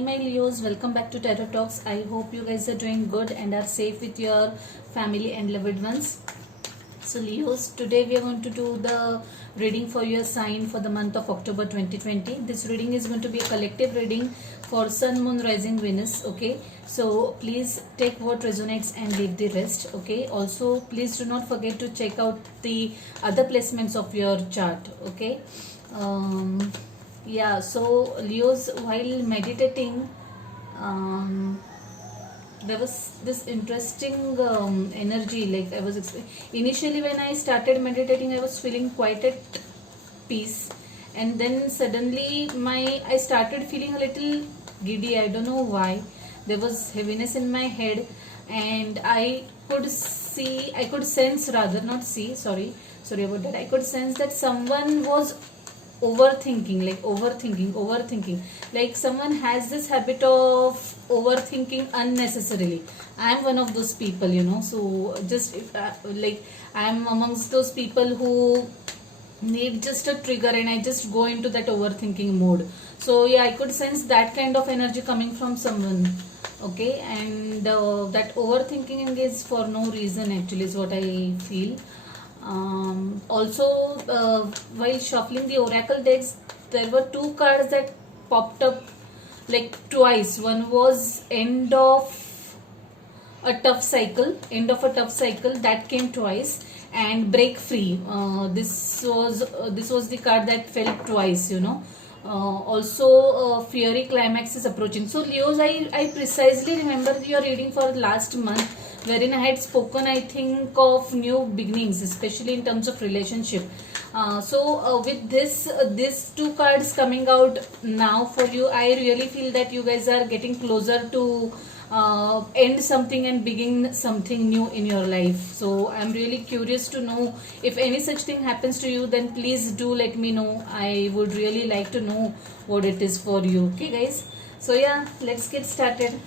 my Leos, welcome back to Tarot Talks. I hope you guys are doing good and are safe with your family and loved ones. So Leos, today we are going to do the reading for your sign for the month of October 2020. This reading is going to be a collective reading for Sun, Moon, Rising, Venus. Okay, so please take what resonates and leave the rest. Okay, also please do not forget to check out the other placements of your chart. Okay. Yeah, so Leos, while meditating, there was this interesting energy. Like I was initially when I started meditating, I was feeling quite at peace, and then suddenly I started feeling a little giddy. I don't know why. There was heaviness in my head, and I could sense, rather not see. Sorry about that. I could sense that someone was overthinking, like someone has this habit of overthinking unnecessarily. I am one of those people, so just like I am amongst those people who need just a trigger and I just go into that overthinking mode. So yeah, I could sense that kind of energy coming from someone. Okay, and that overthinking is for no reason actually is what I feel. Also, while shuffling the oracle decks, there were two cards that popped up like twice. One was end of a tough cycle, that came twice, and break free. This was the card that fell twice. Also, fiery climax is approaching. So Leos, I precisely remember your reading for last month, wherein I had spoken, I think, of new beginnings, especially in terms of relationship. With these two cards coming out now for you, I really feel that you guys are getting closer to end something and begin something new in your life. So I'm really curious to know if any such thing happens to you, then please do let me know. I would really like to know what it is for you. Okay guys, so yeah, let's get started.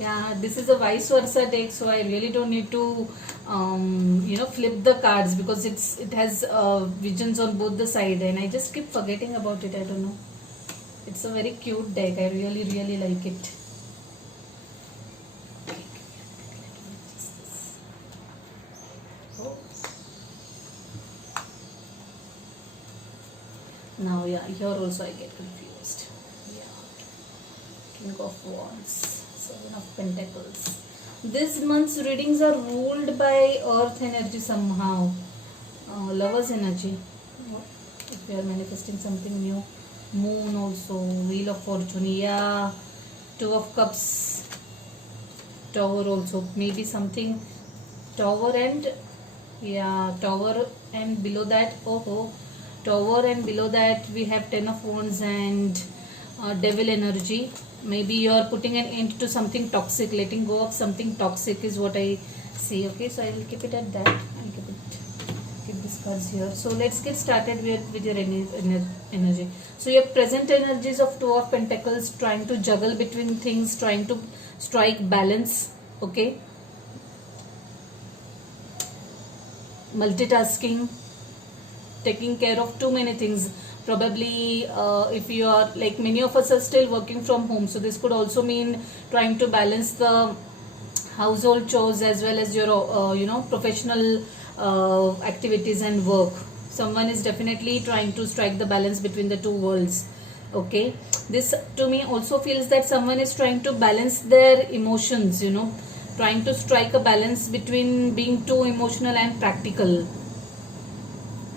Yeah, this is a vice versa deck, so I really don't need to flip the cards, because it has visions on both the side, and I just keep forgetting about it. I don't know. It's a very cute deck. I really like it. Now, yeah, here also I get confused. Yeah, King of Wands, Seven of Pentacles. This month's readings are ruled by Earth energy somehow. Lover's energy. If you are manifesting something new. Moon also, Wheel of Fortune, yeah, Two of Cups, Tower also, maybe something, Tower and, yeah, Tower, and below that, Tower, and below that we have Ten of Wands and Devil energy. Maybe you are putting an end to something toxic, letting go of something toxic is what I see. Okay, so I will keep it at that. I'll keep these cards here. So let's get started with your energy. So your present energies of Two of Pentacles, trying to juggle between things, trying to strike balance. Okay, multitasking, taking care of too many things. Probably if you are, like many of us are still working from home, so this could also mean trying to balance the household chores as well as your professional activities and work. Someone is definitely trying to strike the balance between the two worlds. Okay, this to me also feels that someone is trying to balance their emotions, trying to strike a balance between being too emotional and practical.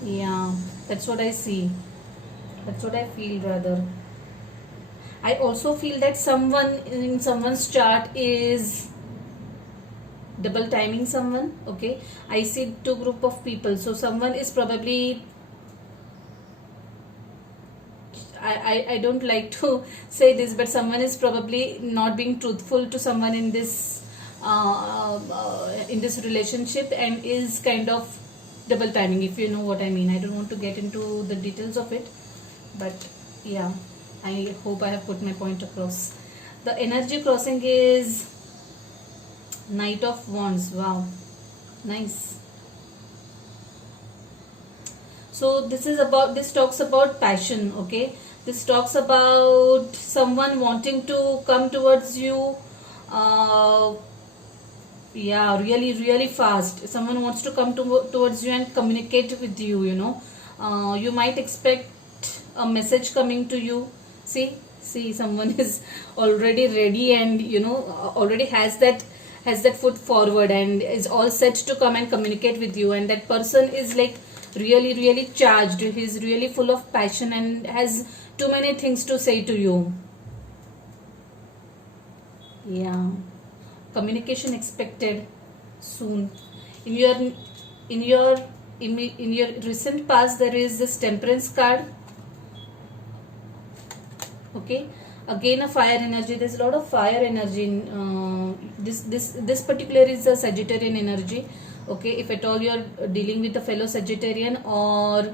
Yeah, that's what I see. That's what I feel, rather. I also feel that someone in someone's chart is double timing someone. Okay, I see two group of people. So someone is probably, I don't like to say this, but someone is probably not being truthful to someone in this relationship, and is kind of double timing, if you know what I mean. I don't want to get into the details of it, but yeah, I hope I have put my point across. The energy crossing is Knight of Wands. Wow, nice. So this talks about passion. Okay, this talks about someone wanting to come towards you, uh, yeah, really really fast. Someone wants to come towards you and communicate with you, you might expect a message coming to you. See, someone is already ready, and already has that foot forward and is all set to come and communicate with you, and that person is like really really charged. He's really full of passion and has too many things to say to you. Yeah, communication expected soon. In your in your in your recent past, there is this temperance card. Okay, again a fire energy. There's a lot of fire energy in this particular is a Sagittarian energy. Okay, if at all you're dealing with a fellow Sagittarian, or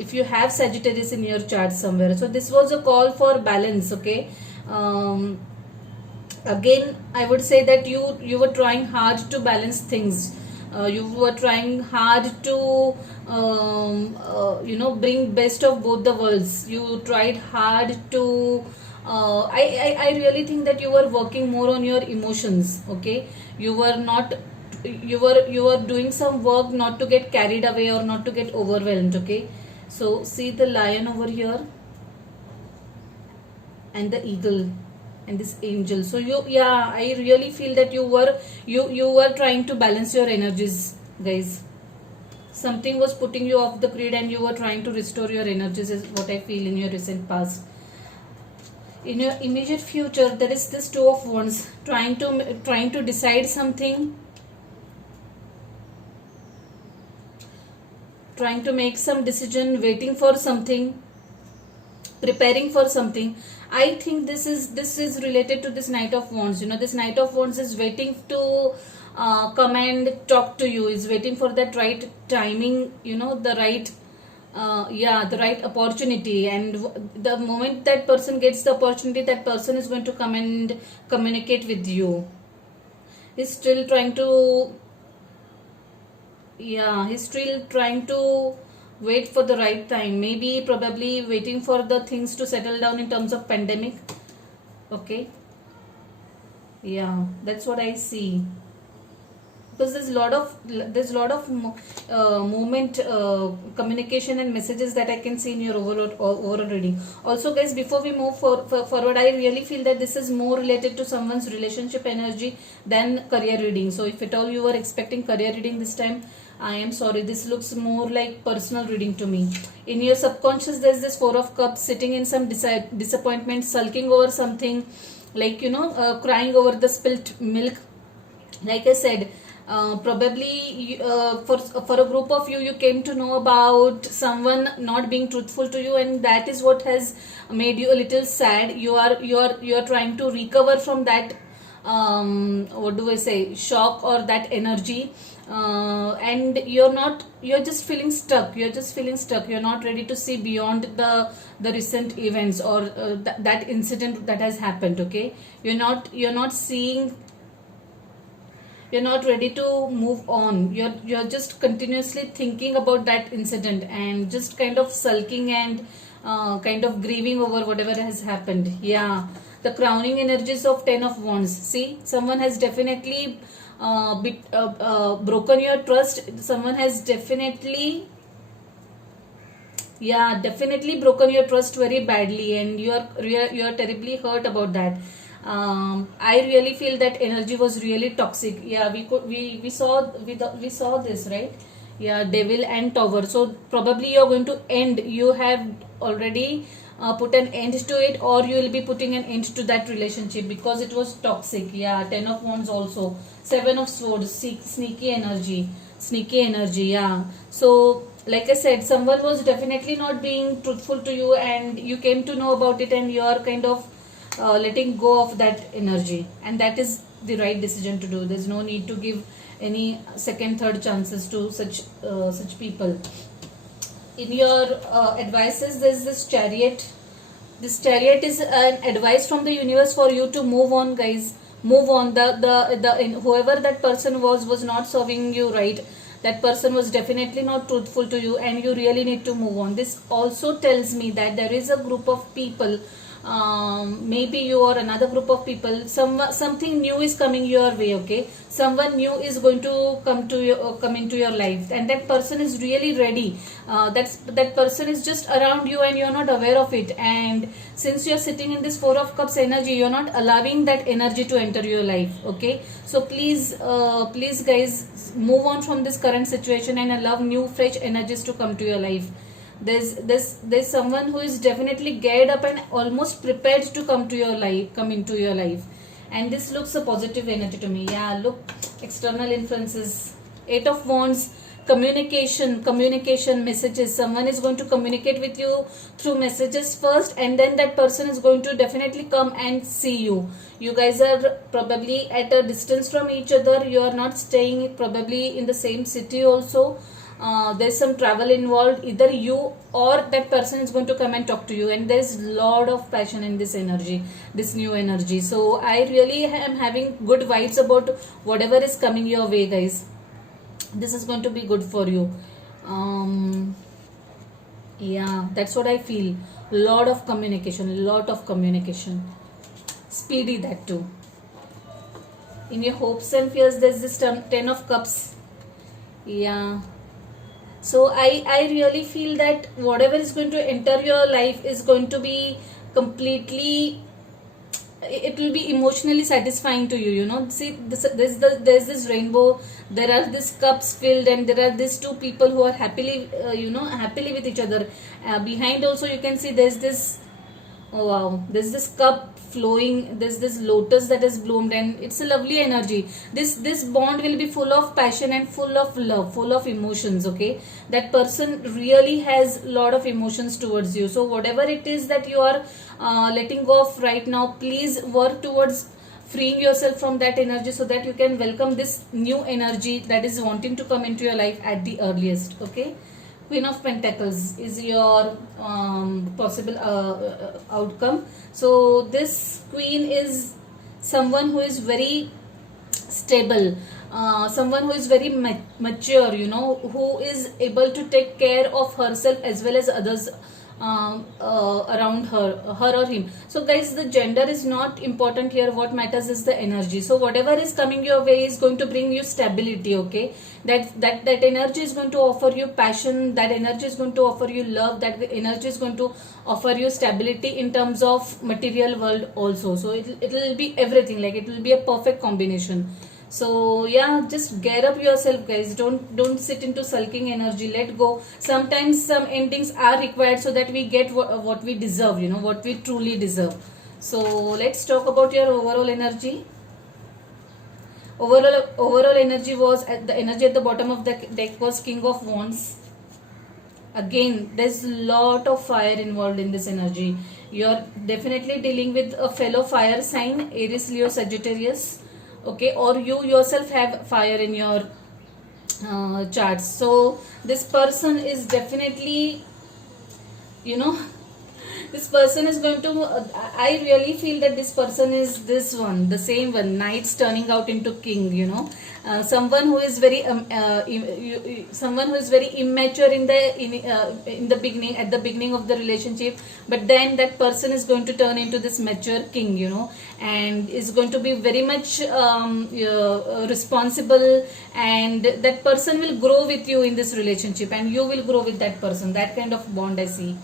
if you have Sagittarius in your chart somewhere, so this was a call for balance. Okay, again I would say that you were trying hard to balance things. You were trying hard to bring best of both the worlds. You tried hard to I really think that you were working more on your emotions. Okay, you were not you were doing some work not to get carried away or not to get overwhelmed. Okay, so see the lion over here and the eagle and this angel. So I really feel that you were trying to balance your energies, guys. Something was putting you off the grid and you were trying to restore your energies, is what I feel in your recent past. In your immediate future, there is this Two of Wands, trying to decide something, trying to make some decision, waiting for something, preparing for something. I think this is related to this Knight of Wands. This Knight of Wands is waiting to come and talk to you, is waiting for that right timing, the right the right opportunity. And the moment that person gets the opportunity, that person is going to come and communicate with you. He's still trying to wait for the right time, maybe probably waiting for the things to settle down in terms of pandemic. Okay, yeah, that's what I see, because there's a lot of movement, communication and messages that I can see in your overall reading. Also, guys, before we move forward, I really feel that this is more related to someone's relationship energy than career reading. So if at all you were expecting career reading this time, I am sorry, this looks more like personal reading to me. In your subconscious, there's this Four of Cups, sitting in some disappointment, sulking over something, like crying over the spilt milk. Like I said, probably for a group of you came to know about someone not being truthful to you, and that is what has made you a little sad. You are trying to recover from that what do I say, shock or that energy, and you're just feeling stuck. You're not ready to see beyond the recent events, or that incident that has happened. Okay, you're not seeing, you're not ready to move on. You're just continuously thinking about that incident and just kind of sulking and kind of grieving over whatever has happened. Yeah, the crowning energies of Ten of Wands. See, someone has definitely broken your trust. Someone has definitely broken your trust very badly, and you are terribly hurt about that. I really feel that energy was really toxic. Yeah, we saw this, right? Yeah, Devil and Tower. So probably you're going to end. You have already put an end to it, or you will be putting an end to that relationship because it was toxic. Yeah, Ten of Wands also. Seven of Swords, sneaky energy. Yeah. So like I said, someone was definitely not being truthful to you, and you came to know about it, and you are kind of letting go of that energy, and that is the right decision to do. There's no need to give any second, third chances to such people. In your advices, there's this Chariot. This Chariot is an advice from the universe for you to move on, guys. Move on. Whoever that person was not serving you right. that person was definitely not truthful to you and you really need to move on. This also tells me that there is a group of people, maybe you or another group of people, something new is coming your way. Okay, someone new is going to come into your life, and that person is really ready. That person is just around you and you're not aware of it, and since you're sitting in this Four of Cups energy, you're not allowing that energy to enter your life. Okay, so please guys, move on from this current situation and allow new fresh energies to come to your life. There's someone who is definitely geared up and almost prepared to come into your life, and this looks a positive energy to me. Yeah, look, external influences, Eight of Wands, communication messages. Someone is going to communicate with you through messages first, and then that person is going to definitely come and see you. You guys are probably at a distance from each other. You are not staying probably in the same city also. There's some travel involved. Either you or that person is going to come and talk to you, and there's a lot of passion in this energy, this new energy. So I really am having good vibes about whatever is coming your way, guys. This is going to be good for you. Yeah, that's what I feel. Lot of communication, speedy, that too. In your hopes and fears, there's this Ten of Cups. Yeah, so I really feel that whatever is going to enter your life is going to be completely, it will be emotionally satisfying to you. You know, see, there's this rainbow, there are these cups filled, and there are these two people who are happily with each other. Behind also you can see there's this, oh wow, there's this cup flowing, there's this lotus that has bloomed, and it's a lovely energy. This bond will be full of passion and full of love, full of emotions. Okay, that person really has a lot of emotions towards you. So whatever it is that you are letting go of right now, please work towards freeing yourself from that energy so that you can welcome this new energy that is wanting to come into your life at the earliest. Okay, Queen of Pentacles is your possible outcome. So this queen is someone who is very stable, someone who is very mature, who is able to take care of herself as well as others around her or him. So guys, the gender is not important here. What matters is the energy. So whatever is coming your way is going to bring you stability. Okay, that energy is going to offer you passion, that energy is going to offer you love, that energy is going to offer you stability in terms of material world also. So it will be everything, like it will be a perfect combination. So yeah, just gear up yourself, guys. Don't sit into sulking energy. Let go. Sometimes some endings are required so that we get what we deserve, what we truly deserve. So let's talk about your overall energy. Overall energy was the energy at the bottom of the deck was King of Wands. Again, there's a lot of fire involved in this energy. You're definitely dealing with a fellow fire sign, Aries, Leo, Sagittarius. Okay, or you yourself have fire in your charts. So this person is definitely, this person is going to, I really feel that this person is this one, the same one, Knights turning out into King, someone who is very someone who is very immature in the beginning, at the beginning of the relationship, but then that person is going to turn into this mature king, and is going to be very much responsible, and that person will grow with you in this relationship and you will grow with that person. That kind of bond I see.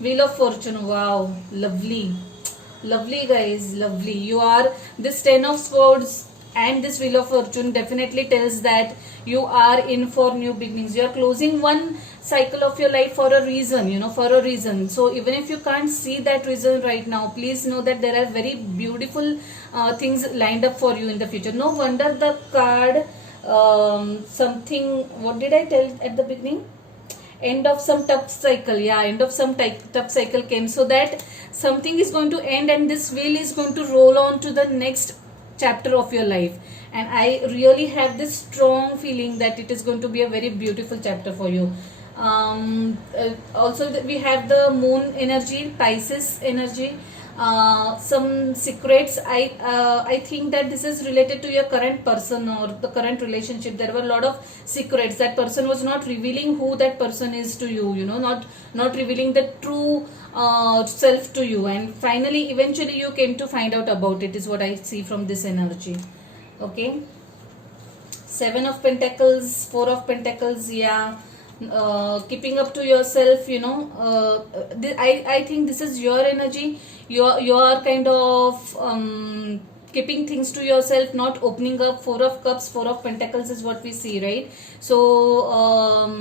Wheel of Fortune, wow, lovely, guys, lovely. You are this Ten of Swords, and this Wheel of Fortune definitely tells that you are in for new beginnings. You are closing one cycle of your life for a reason, So even if you can't see that reason right now, please know that there are very beautiful things lined up for you in the future. No wonder the card, something, what did I tell at the beginning? End of some tough cycle. Yeah, end of some tough cycle came, so that something is going to end and this wheel is going to roll on to the next chapter of your life. And I really have this strong feeling that it is going to be a very beautiful chapter for you. Also we have the moon energy, Pisces energy. some secrets. I think that this is related to your current person or the current relationship. There were a lot of secrets. That person was not revealing who that person is to you, you know, not revealing the true self to you, and finally eventually you came to find out about it, is what I see from this energy. Okay, Seven of Pentacles, Four of Pentacles, yeah. Keeping up to yourself, you know, I think this is your energy. You're kind of keeping things to yourself, not opening up. Four of Cups, Four of Pentacles is what we see, right? So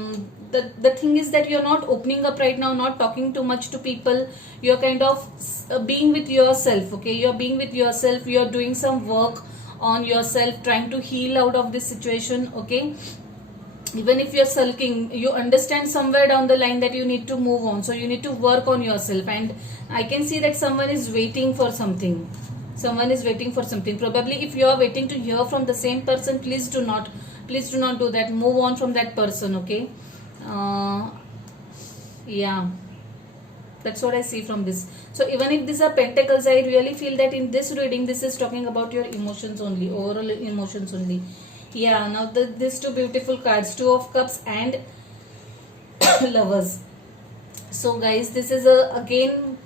the thing is that you're not opening up right now, not talking too much to people. You're kind of being with yourself. Okay, you're being with yourself. You're doing some work on yourself, trying to heal out of this situation. Okay, even if you're sulking, you understand somewhere down the line that you need to move on, so you need to work on yourself. And I can see that someone is waiting for something. Someone is waiting for something. Probably if you are waiting to hear from the same person, please do not do that. Move on from that person. Okay, yeah, that's what I see from this. So even if these are pentacles, I really feel that in this reading, this is talking about your emotions only, overall emotions only. Yeah, now these two beautiful cards, Two of Cups and Lovers. So guys, this is again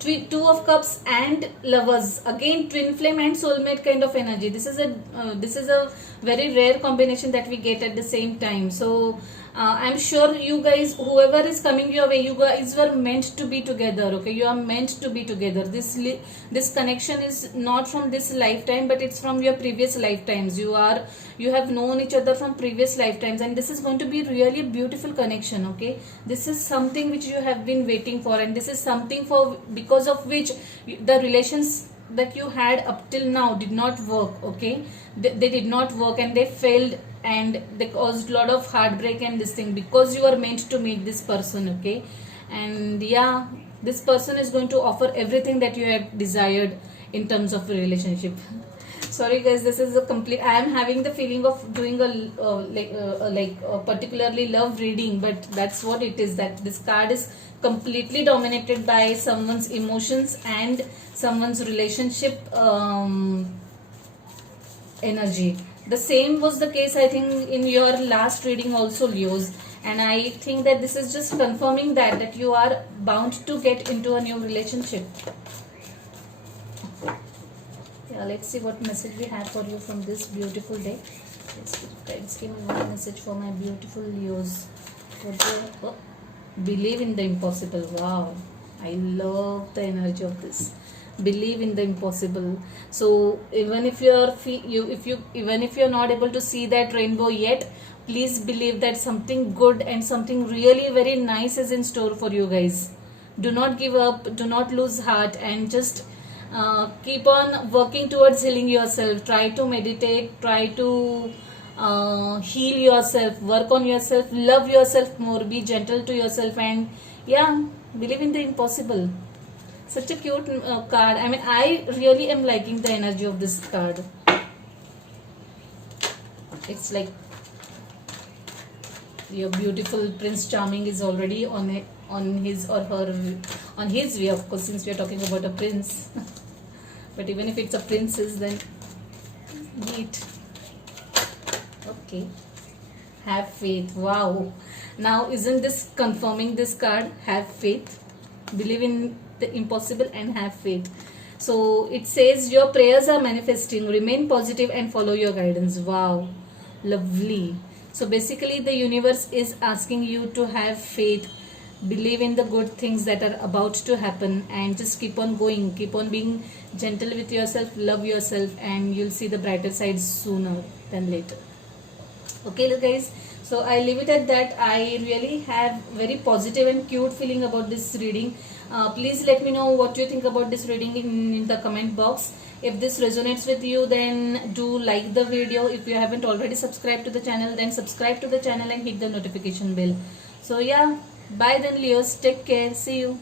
Two of Cups and Lovers, again twin flame and soulmate kind of energy. This is a very rare combination that we get at the same time. So I'm sure you guys, whoever is coming your way, you guys were meant to be together. Okay, you are meant to be together. This connection is not from this lifetime, but it's from your previous lifetimes. You have known each other from previous lifetimes, and this is going to be really a beautiful connection. Okay, this is something which you have been waiting for, and this is something because of which the relations that you had up till now did not work. Okay, they did not work, and they failed, and they caused a lot of heartbreak and this thing, because you are meant to meet this person. Okay, and yeah, this person is going to offer everything that you have desired in terms of a relationship. Sorry guys, this is a complete, I am having the feeling of doing a particularly love reading, but that's what it is, that this card is completely dominated by someone's emotions and someone's relationship energy. The same was the case, I think, in your last reading also, Leos, and I think that this is just confirming that you are bound to get into a new relationship. Yeah, let's see what message we have for you from this beautiful day. Let's give me one message for my beautiful Leos. Believe in the impossible. Wow, I love the energy of this. Believe in the impossible. So even if you're not able to see that rainbow yet, please believe that something good and something really very nice is in store for you guys. Do not give up, do not lose heart, and just keep on working towards healing yourself. Try to meditate, try to heal yourself, work on yourself, love yourself more, be gentle to yourself, and yeah, believe in the impossible. Such a cute card. I mean, I really am liking the energy of this card. It's like your beautiful Prince Charming is already on his way, of course, since we are talking about a prince. But even if it's a princess, then neat. Okay, have faith. Wow, now isn't this confirming this card? Have faith, believe in the impossible, and have faith. So it says your prayers are manifesting, remain positive and follow your guidance. Wow, lovely. So basically the universe is asking you to have faith, believe in the good things that are about to happen, and just keep on going, keep on being gentle with yourself, love yourself, and you'll see the brighter side sooner than later. Okay guys, so I leave it at that. I really have very positive and cute feeling about this reading. Please let me know what you think about this reading in the comment box. If this resonates with you, then do like the video. If you haven't already subscribed to the channel, then subscribe to the channel and hit the notification bell. So yeah, bye then Leos, take care, see you.